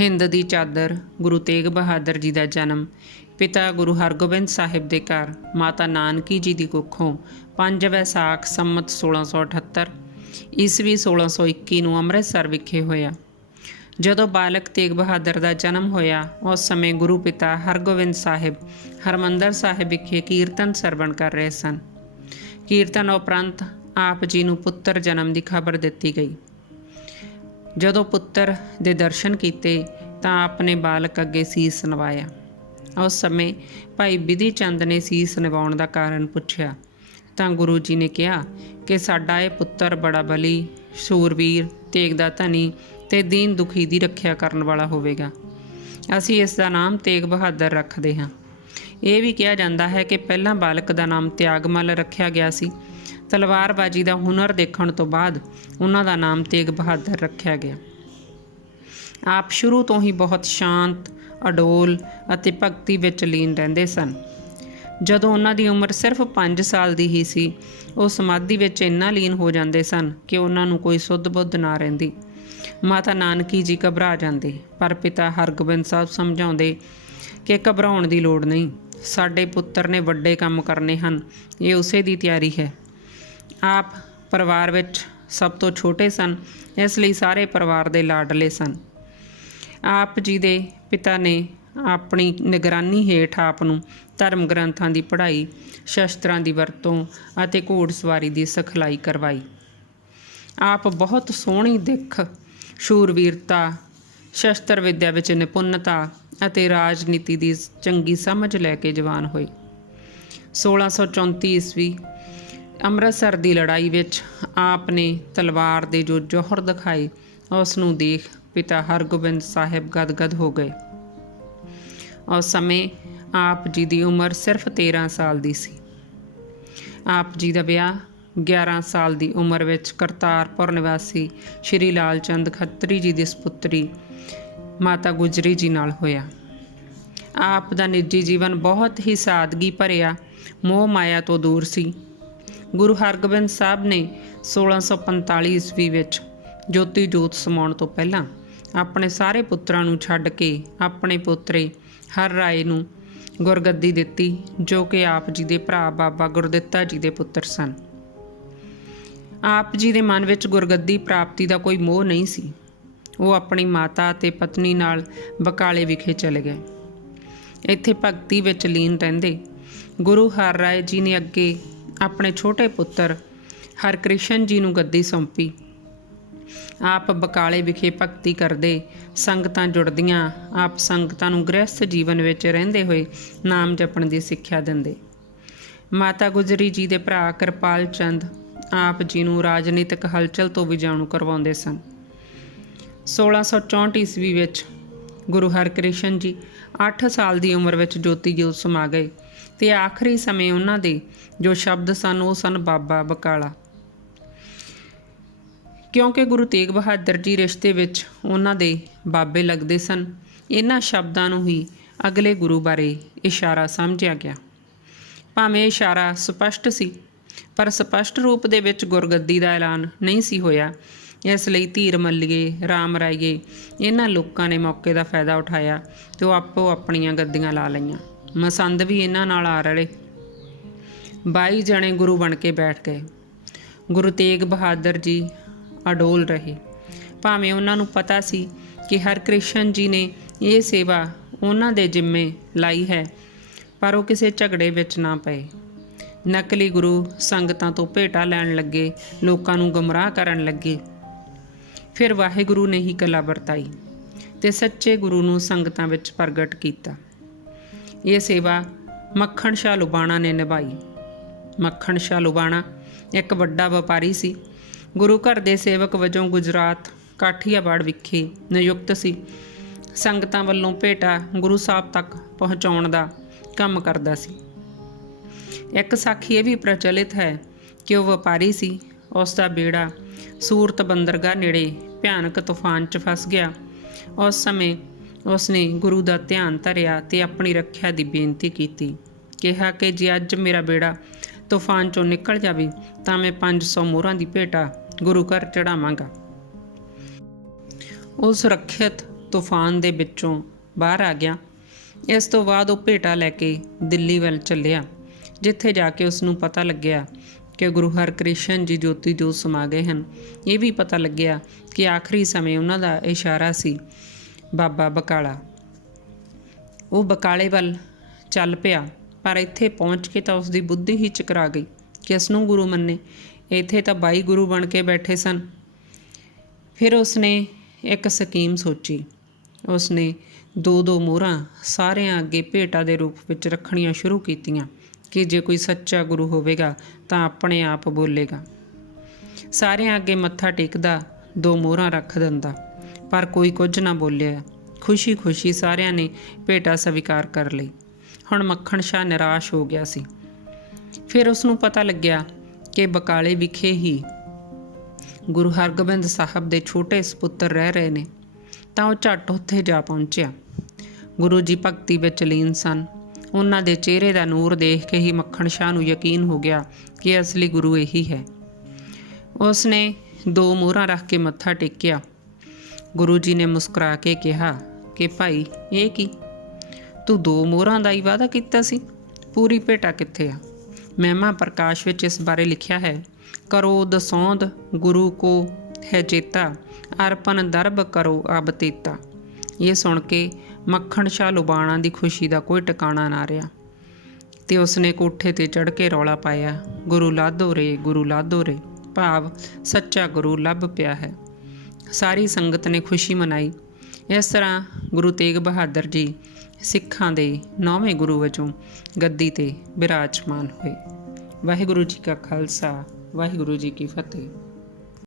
ਹਿੰਦ ਦੀ ਚਾਦਰ ਗੁਰੂ ਤੇਗ ਬਹਾਦਰ ਜੀ ਦਾ ਜਨਮ ਪਿਤਾ ਗੁਰੂ ਹਰਗੋਬਿੰਦ ਸਾਹਿਬ ਦੇ ਘਰ ਮਾਤਾ ਨਾਨਕੀ ਜੀ ਦੀ ਕੁੱਖੋਂ 5 ਵੈਸਾਖ ਸੰਮਤ 1678 ਈਸਵੀ 1621 ਨੂੰ ਅੰਮ੍ਰਿਤਸਰ ਵਿਖੇ ਹੋਇਆ। ਜਦੋਂ ਬਾਲਕ ਤੇਗ ਬਹਾਦਰ ਦਾ ਜਨਮ ਹੋਇਆ ਉਸ ਸਮੇਂ ਗੁਰੂ ਪਿਤਾ ਹਰਗੋਬਿੰਦ ਸਾਹਿਬ ਹਰਿਮੰਦਰ ਸਾਹਿਬ ਵਿਖੇ ਕੀਰਤਨ ਸਰਵਣ ਕਰ ਰਹੇ ਸਨ। ਕੀਰਤਨ ਉਪਰੰਤ ਆਪ ਜੀ ਨੂੰ ਪੁੱਤਰ ਜਨਮ ਦੀ ਖਬਰ ਦਿੱਤੀ ਗਈ। ਜਦੋਂ ਪੁੱਤਰ ਦੇ ਦਰਸ਼ਨ ਕੀਤੇ ਤਾਂ ਆਪ ਨੇ ਬਾਲਕ ਅੱਗੇ ਸੀਸ ਨਵਾਇਆ। ਉਸ ਸਮੇਂ ਭਾਈ ਬਿਧੀ ਚੰਦ ਨੇ ਸੀਸ ਨਿਵਾਉਣ ਦਾ ਕਾਰਨ ਪੁੱਛਿਆ ਤਾਂ ਗੁਰੂ ਜੀ ਨੇ ਕਿਹਾ ਕਿ ਸਾਡਾ ਇਹ ਪੁੱਤਰ ਬੜਾ ਬਲੀ ਸੂਰਵੀਰ ਤੇਗ ਦਾ ਧਨੀ ਤੇ ਦੀਨ ਦੁਖੀ ਦੀ ਰੱਖਿਆ ਕਰਨ ਵਾਲਾ ਹੋਵੇਗਾ। ਅਸੀਂ ਇਸ ਦਾ ਨਾਮ ਤੇਗ ਬਹਾਦਰ ਰੱਖਦੇ ਹਾਂ। ਇਹ ਵੀ ਕਿਹਾ ਜਾਂਦਾ ਹੈ ਕਿ ਪਹਿਲਾਂ ਬਾਲਕ ਦਾ ਨਾਮ ਤਿਆਗਮੱਲ ਰੱਖਿਆ ਗਿਆ ਸੀ। ਤਲਵਾਰਬਾਜੀ ਦਾ ਹੁਨਰ ਦੇਖਣ ਤੋਂ ਬਾਅਦ ਉਹਨਾਂ ਦਾ ਨਾਮ ਤੇਗ ਬਹਾਦਰ ਰੱਖਿਆ ਗਿਆ। ਆਪ ਸ਼ੁਰੂ ਤੋਂ ਹੀ ਬਹੁਤ ਸ਼ਾਂਤ ਅਡੋਲ ਅਤੇ ਭਗਤੀ ਵਿੱਚ ਲੀਨ ਰਹਿੰਦੇ ਸਨ। ਜਦੋਂ ਉਹਨਾਂ ਦੀ ਉਮਰ ਸਿਰਫ 5 ਸਾਲ ਦੀ ਹੀ ਸੀ ਉਹ ਸਮਾਧੀ ਵਿੱਚ ਇੰਨਾ ਲੀਨ ਹੋ ਜਾਂਦੇ ਸਨ ਕਿ ਉਹਨਾਂ ਨੂੰ ਕੋਈ ਸੁੱਧ ਬੁੱਧ ਨਾ ਰਹਿੰਦੀ। ਮਾਤਾ ਨਾਨਕੀ ਜੀ ਘਬਰਾ ਜਾਂਦੇ ਪਰ ਪਿਤਾ ਹਰਗੋਬਿੰਦ ਸਾਹਿਬ ਸਮਝਾਉਂਦੇ ਕਿ ਘਬਰਾਉਣ ਦੀ ਲੋੜ ਨਹੀਂ, ਸਾਡੇ ਪੁੱਤਰ ਨੇ ਵੱਡੇ ਕੰਮ ਕਰਨੇ ਹਨ, ਇਹ ਉਸੇ ਦੀ ਤਿਆਰੀ ਹੈ। ਆਪ ਪਰਿਵਾਰ ਵਿੱਚ ਸਭ ਤੋਂ ਛੋਟੇ ਸਨ, ਇਸ ਲਈ ਸਾਰੇ ਪਰਿਵਾਰ ਦੇ ਲਾਡਲੇ ਸਨ। ਆਪ ਜੀ ਦੇ ਪਿਤਾ ਨੇ ਆਪਣੀ ਨਿਗਰਾਨੀ ਹੇਠ ਆਪ ਨੂੰ ਧਰਮ ਗ੍ਰੰਥਾਂ ਦੀ ਪੜ੍ਹਾਈ, ਸ਼ਸਤਰਾਂ ਦੀ ਵਰਤੋਂ ਅਤੇ ਘੋੜਸਵਾਰੀ ਦੀ ਸਿਖਲਾਈ ਕਰਵਾਈ। ਆਪ ਬਹੁਤ ਸੋਹਣੀ ਦਿੱਖ, ਸ਼ੂਰਵੀਰਤਾ, ਸ਼ਸਤਰ ਵਿੱਦਿਆ ਵਿੱਚ ਨਿਪੁੰਨਤਾ ਅਤੇ ਰਾਜਨੀਤੀ ਦੀ ਚੰਗੀ ਸਮਝ ਲੈ ਕੇ ਜਵਾਨ ਹੋਏ। 1634 ਈਸਵੀ ਅੰਮ੍ਰਿਤਸਰ ਦੀ ਲੜਾਈ ਵਿੱਚ ਆਪ ਨੇ ਤਲਵਾਰ ਦੇ ਜੋ ਜੌਹਰ ਦਿਖਾਏ ਉਸ ਨੂੰ ਦੇਖ ਪਿਤਾ ਹਰਗੋਬਿੰਦ ਸਾਹਿਬ ਗਦਗਦ ਹੋ ਗਏ। ਉਸ ਸਮੇਂ ਆਪ ਜੀ ਦੀ ਉਮਰ ਸਿਰਫ 13 ਸਾਲ ਦੀ ਸੀ। ਆਪ ਜੀ ਦਾ ਵਿਆਹ 11 ਸਾਲ ਦੀ ਉਮਰ ਵਿੱਚ ਕਰਤਾਰਪੁਰ ਨਿਵਾਸੀ ਸ਼੍ਰੀ ਲਾਲ ਚੰਦ ਖੱਤਰੀ ਜੀ ਦੀ ਸਪੁੱਤਰੀ ਮਾਤਾ ਗੁਜਰੀ ਜੀ ਨਾਲ ਹੋਇਆ। ਆਪ ਦਾ ਨਿੱਜੀ ਜੀਵਨ ਬਹੁਤ ਹੀ ਸਾਦਗੀ ਭਰਿਆ, ਮੋਹ ਮਾਇਆ ਤੋਂ ਦੂਰ ਸੀ। ਗੁਰੂ ਹਰਗੋਬਿੰਦ ਸਾਹਿਬ ਨੇ 1645 ਈਸਵੀ ਵਿੱਚ ਜੋਤੀ ਜੋਤ ਸਮਾਉਣ ਤੋਂ ਪਹਿਲਾਂ ਆਪਣੇ ਸਾਰੇ ਪੁੱਤਰਾਂ ਨੂੰ ਛੱਡ ਕੇ ਆਪਣੇ ਪੋਤਰੇ ਹਰ ਰਾਏ ਨੂੰ ਗੁਰਗੱਦੀ ਦਿੱਤੀ, ਜੋ ਕਿ ਆਪ ਜੀ ਦੇ ਭਰਾ ਬਾਬਾ ਗੁਰਦਿੱਤਾ ਜੀ ਦੇ ਪੁੱਤਰ ਸਨ। ਆਪ ਜੀ ਦੇ ਮਨ ਵਿੱਚ ਗੁਰਗੱਦੀ ਪ੍ਰਾਪਤੀ ਦਾ ਕੋਈ ਮੋਹ ਨਹੀਂ ਸੀ। ਉਹ ਆਪਣੀ ਮਾਤਾ ਅਤੇ ਪਤਨੀ ਨਾਲ ਬਕਾਲੇ ਵਿਖੇ ਚਲੇ ਗਏ। ਇੱਥੇ ਭਗਤੀ ਵਿੱਚ ਲੀਨ ਰਹਿੰਦੇ ਗੁਰੂ ਹਰ ਰਾਏ ਜੀ ਨੇ ਅੱਗੇ ਆਪਣੇ ਛੋਟੇ ਪੁੱਤਰ ਹਰਕ੍ਰਿਸ਼ਨ ਜੀ ਨੂੰ ਗੱਦੀ ਸੌਂਪੀ। ਆਪ ਬਕਾਲੇ ਵਿਖੇ ਭਗਤੀ ਕਰਦੇ, ਸੰਗਤਾਂ ਜੁੜਦੀਆਂ, ਆਪ ਸੰਗਤਾਂ ਨੂੰ ਗ੍ਰਹਿਸਥ ਜੀਵਨ ਵਿੱਚ ਰਹਿੰਦੇ ਹੋਏ ਨਾਮ ਜਪਣ ਦੀ ਸਿੱਖਿਆ ਦਿੰਦੇ। ਮਾਤਾ ਗੁਜਰੀ ਜੀ ਦੇ ਭਰਾ ਕਿਰਪਾਲ ਚੰਦ ਆਪ ਜੀ ਨੂੰ ਰਾਜਨੀਤਿਕ ਹਲਚਲ ਤੋਂ ਵੀ ਜਾਣੂ ਕਰਵਾਉਂਦੇ ਸਨ। 1664 ਈਸਵੀ ਵਿੱਚ ਗੁਰੂ ਹਰਕ੍ਰਿਸ਼ਨ ਜੀ 8 ਸਾਲ ਦੀ ਉਮਰ ਵਿੱਚ ਜੋਤੀ ਜੋਤ ਸਮਾ ਗਏ ਤੇ ਆਖਰੀ ਸਮੇਂ ਉਹਨਾਂ ਦੇ ਜੋ ਸ਼ਬਦ ਸਨ ਉਹ ਸਨ ਬਾਬਾ ਬਕਾਲਾ। ਕਿਉਂਕਿ ਗੁਰੂ ਤੇਗ ਬਹਾਦਰ ਜੀ ਰਿਸ਼ਤੇ ਵਿੱਚ ਉਹਨਾਂ ਦੇ ਬਾਬੇ ਲੱਗਦੇ ਸਨ, ਇਹਨਾਂ ਸ਼ਬਦਾਂ ਨੂੰ ਹੀ ਅਗਲੇ ਗੁਰੂ ਬਾਰੇ ਇਸ਼ਾਰਾ ਸਮਝਿਆ ਗਿਆ। ਭਾਵੇਂ ਇਸ਼ਾਰਾ ਸਪਸ਼ਟ ਸੀ ਪਰ ਸਪਸ਼ਟ ਰੂਪ ਦੇ ਵਿੱਚ ਗੁਰਗੱਦੀ ਦਾ ਐਲਾਨ ਨਹੀਂ ਸੀ ਹੋਇਆ। ਇਸ ਲਈ ਧੀਰ ਮੱਲੀਏ, ਰਾਮ ਰਾਈਏ ਇਹਨਾਂ ਲੋਕਾਂ ਨੇ ਮੌਕੇ ਦਾ ਫਾਇਦਾ ਉਠਾਇਆ ਤੇ ਉਹ ਆਪੋ ਆਪਣੀਆਂ ਗੱਦੀਆਂ ਲਾ ਲਈਆਂ। ਮਸੰਦ ਵੀ ਇਹਨਾਂ ਨਾਲ ਆ ਰਲੇ। 22 ਜਣੇ ਗੁਰੂ ਬਣ ਕੇ ਬੈਠ ਗਏ। ਗੁਰੂ ਤੇਗ ਬਹਾਦਰ ਜੀ ਅਡੋਲ ਰਹੇ। ਭਾਵੇਂ ਉਹਨਾਂ ਨੂੰ ਪਤਾ ਸੀ ਕਿ ਹਰਕ੍ਰਿਸ਼ਨ ਜੀ ਨੇ ਇਹ ਸੇਵਾ ਉਹਨਾਂ ਦੇ ਜ਼ਿੰਮੇ ਲਾਈ ਹੈ, ਪਰ ਉਹ ਕਿਸੇ ਝਗੜੇ ਵਿੱਚ ਨਾ ਪਏ। ਨਕਲੀ ਗੁਰੂ ਸੰਗਤਾਂ ਤੋਂ ਭੇਟਾ ਲੈਣ ਲੱਗੇ, ਲੋਕਾਂ ਨੂੰ ਗੁੰਮਰਾਹ ਕਰਨ ਲੱਗੇ। ਫਿਰ ਵਾਹਿਗੁਰੂ ਨੇ ਹੀ ਕਲਾ ਵਰਤਾਈ ਤੇ ਸੱਚੇ ਗੁਰੂ ਨੂੰ ਸੰਗਤਾਂ ਵਿੱਚ ਪ੍ਰਗਟ ਕੀਤਾ। ਇਹ ਸੇਵਾ ਮੱਖਣ ਸ਼ਾਹ ਲੁਬਾਣਾ ਨੇ ਨਿਭਾਈ। ਮੱਖਣ ਸ਼ਾਹ ਲੁਬਾਣਾ ਇੱਕ ਵੱਡਾ ਵਪਾਰੀ ਸੀ। ਗੁਰੂ ਘਰ ਦੇ ਸੇਵਕ ਵਜੋਂ ਗੁਜਰਾਤ ਕਾਠੀਆਵਾੜ ਵਿਖੇ ਨਿਯੁਕਤ ਸੀ। ਸੰਗਤਾਂ ਵੱਲੋਂ ਭੇਟਾ ਗੁਰੂ ਸਾਹਿਬ ਤੱਕ ਪਹੁੰਚਾਉਣ ਦਾ ਕੰਮ ਕਰਦਾ ਸੀ। ਇੱਕ ਸਾਖੀ ਇਹ ਵੀ ਪ੍ਰਚਲਿਤ ਹੈ ਕਿ ਉਹ ਵਪਾਰੀ ਸੀ। ਉਸ ਦਾ ਬੇੜਾ ਸੂਰਤ ਬੰਦਰਗਾਹ ਨੇੜੇ ਭਿਆਨਕ ਤੂਫਾਨ 'ਚ ਫਸ ਗਿਆ। ਉਸ ਸਮੇਂ ਉਸਨੇ ਗੁਰੂ ਦਾ ਧਿਆਨ ਧਰਿਆ ਤੇ ਆਪਣੀ ਰੱਖਿਆ ਦੀ ਬੇਨਤੀ ਕੀਤੀ। ਕਿਹਾ ਕਿ ਜੇ ਅੱਜ ਮੇਰਾ ਬੇੜਾ ਤੂਫਾਨ 'ਚੋਂ ਨਿਕਲ ਜਾਵੇ ਤਾਂ ਮੈਂ 500 ਮੋਹਰਾਂ ਦੀ ਭੇਟਾ ਗੁਰੂ ਘਰ ਚੜਾਵਾਂਗਾ। ਉਹ ਸੁਰੱਖਿਅਤ ਤੂਫਾਨ ਦੇ ਵਿੱਚੋਂ ਬਾਹਰ ਆ ਗਿਆ। ਇਸ ਤੋਂ ਬਾਅਦ ਉਹ ਭੇਟਾ ਲੈ ਕੇ ਦਿੱਲੀ ਵੱਲ ਚੱਲਿਆ, ਜਿੱਥੇ ਜਾ ਕੇ ਉਸ ਨੂੰ ਪਤਾ ਲੱਗਿਆ ਕਿ ਗੁਰੂ ਹਰਕ੍ਰਿਸ਼ਨ ਜੀ ਜੋਤੀ ਜੋਤ ਸਮਾ ਗਏ ਹਨ। ਇਹ ਵੀ ਪਤਾ ਲੱਗਿਆ ਕਿ ਆਖਰੀ ਸਮੇਂ ਉਹਨਾਂ ਦਾ ਇਸ਼ਾਰਾ ਸੀ ਬਾਬਾ ਬਕਾਲਾ। ਉਹ ਬਕਾਲੇ ਵੱਲ ਚੱਲ ਪਿਆ, ਪਰ ਇੱਥੇ ਪਹੁੰਚ ਕੇ ਤਾਂ ਉਸ ਦੀ ਬੁੱਧੀ ਹੀ ਚਕਰਾ ਗਈ। ਕਿਸ ਨੂੰ ਗੁਰੂ ਮੰਨੇ? ਇੱਥੇ ਤਾਂ 22 ਗੁਰੂ ਬਣ ਕੇ ਬੈਠੇ ਸਨ। ਫਿਰ ਉਸਨੇ ਇੱਕ ਸਕੀਮ ਸੋਚੀ। ਉਸਨੇ 2-2 ਮੋਹਰਾਂ ਸਾਰਿਆਂ ਅੱਗੇ ਭੇਟਾ ਦੇ ਰੂਪ ਵਿੱਚ ਰੱਖਣੀਆਂ ਸ਼ੁਰੂ ਕੀਤੀਆਂ ਕਿ ਜੇ ਕੋਈ ਸੱਚਾ ਗੁਰੂ ਹੋਵੇਗਾ ਤਾਂ ਆਪਣੇ ਆਪ ਬੋਲੇਗਾ। ਸਾਰਿਆਂ ਅੱਗੇ ਮੱਥਾ ਟੇਕਦਾ, 2 ਮੋਹਰਾਂ ਰੱਖ ਦਿੰਦਾ, ਪਰ ਕੋਈ ਕੁਝ ਨਾ ਬੋਲਿਆ। ਖੁਸ਼ੀ ਸਾਰਿਆਂ ਨੇ ਭੇਟਾ ਸਵੀਕਾਰ ਕਰ ਲਈ। ਹੁਣ ਮੱਖਣ ਸ਼ਾਹ ਨਿਰਾਸ਼ ਹੋ ਗਿਆ ਸੀ। ਫਿਰ ਉਸ ਨੂੰ ਪਤਾ ਲੱਗਿਆ ਕਿ ਬਕਾਲੇ ਵਿਖੇ ਹੀ ਗੁਰੂ ਹਰਗੋਬਿੰਦ ਸਾਹਿਬ ਦੇ ਛੋਟੇ ਸਪੁੱਤਰ ਰਹਿ ਰਹੇ ਨੇ, ਤਾਂ ਉਹ ਝੱਟ ਉੱਥੇ ਜਾ ਪਹੁੰਚਿਆ। ਗੁਰੂ ਜੀ ਭਗਤੀ ਵਿੱਚ ਲੀਨ ਸਨ। ਉਹਨਾਂ ਦੇ ਚਿਹਰੇ ਦਾ ਨੂਰ ਦੇਖ ਕੇ ਹੀ ਮੱਖਣ ਸ਼ਾਹ ਨੂੰ ਯਕੀਨ ਹੋ ਗਿਆ ਕਿ ਅਸਲੀ ਗੁਰੂ ਇਹੀ ਹੈ। ਉਸ ਨੇ 2 ਮੋਹਰਾਂ ਰੱਖ ਕੇ ਮੱਥਾ ਟੇਕਿਆ। ਗੁਰੂ ਜੀ ਨੇ ਮੁਸਕਰਾ ਕੇ ਕਿਹਾ ਕਿ ਭਾਈ, ਇਹ ਕੀ? ਤੂੰ 2 ਮੋਹਰਾਂ ਦਾ ਹੀ ਵਾਅਦਾ ਕੀਤਾ ਸੀ, ਪੂਰੀ ਭੇਟਾ ਕਿੱਥੇ ਆ? ਮਹਿਮਾ ਪ੍ਰਕਾਸ਼ ਵਿੱਚ ਇਸ ਬਾਰੇ ਲਿਖਿਆ ਹੈ, ਕਰੋ ਦਸੌਂਦ ਗੁਰੂ ਕੋ ਹੈ ਚੇਤਾ, ਅਰਪਨ ਦਰਬ ਕਰੋ ਅਬ ਤੇਤਾ। ਇਹ ਸੁਣ ਕੇ ਮੱਖਣ ਸ਼ਾਹ ਲੁਬਾਣਾ ਦੀ ਖੁਸ਼ੀ ਦਾ ਕੋਈ ਟਿਕਾਣਾ ਨਾ ਰਿਹਾ ਤੇ ਉਸਨੇ ਕੋਠੇ ਤੇ ਚੜ੍ਹ ਕੇ ਰੌਲਾ ਪਾਇਆ, ਗੁਰੂ ਲਾਧੋ ਰੇ, ਗੁਰੂ ਲਾਧੋ ਰੇ, ਭਾਵ ਸੱਚਾ ਗੁਰੂ ਲੱਭ ਪਿਆ ਹੈ। ਸਾਰੀ ਸੰਗਤ ਨੇ ਖੁਸ਼ੀ ਮਨਾਈ। ਇਸ ਤਰ੍ਹਾਂ ਗੁਰੂ ਤੇਗ ਬਹਾਦਰ ਜੀ ਸਿੱਖਾਂ ਦੇ 9ਵੇਂ ਗੁਰੂ ਵਜੋਂ ਗੱਦੀ 'ਤੇ ਬਿਰਾਜਮਾਨ ਹੋਏ। ਵਾਹਿਗੁਰੂ ਜੀ ਕਾ ਖਾਲਸਾ, ਵਾਹਿਗੁਰੂ ਜੀ ਕੀ ਫਤਿਹ।